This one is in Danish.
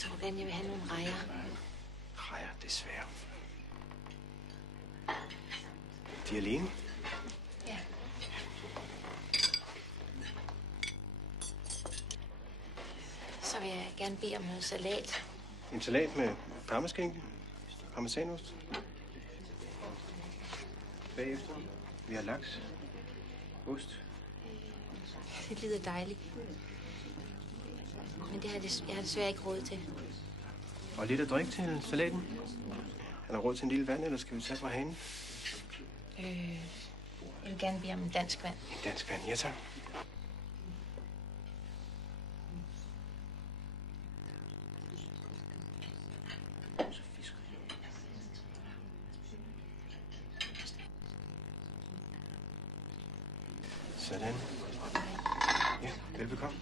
tror gerne, jeg vil have nogle rejer. Rejer, desværre. De er alene? Ja. Så vil jeg gerne bede om noget salat. En salat med parmaskinke, parmesanost. Bagefter, vi har laks, ost. Det lyder dejligt. Men det har jeg har desværre ikke råd til. Og lidt at drikke til salaten. Er der råd til en lille vand, eller skal vi tage fra hanen? Jeg vil gerne bede om en dansk vand. En dansk vand, ja tak. Sådan. Ja, velbekomme.